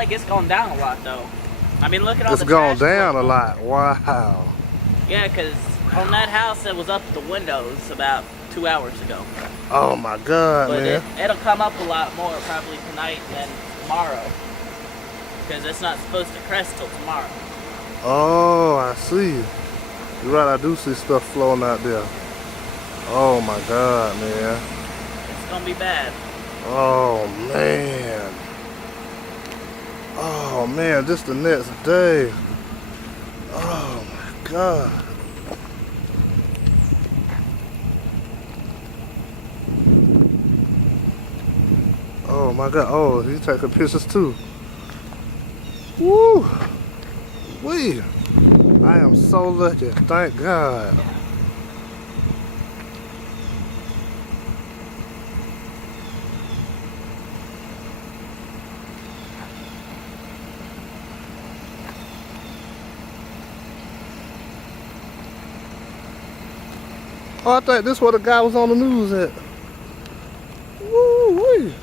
like it's gone down a lot though. I mean, look at all It's the gone trash down a going on. lot. Wow. Yeah, because on that house it was up the windows about 2 hours ago. Oh my God, But man. it'll come up a lot more probably tonight than tomorrow. Because it's not supposed to crest till tomorrow. Oh, I see. You're right, I do see stuff flowing out there. Oh my God, man. It's gonna be bad. Oh man. Oh man, just the next day. Oh my God. Oh my God. Oh, he's taking pictures too. Woo. Wee. I am so lucky. Thank God. Oh, I think this where the guy was on the news at. Woo wee.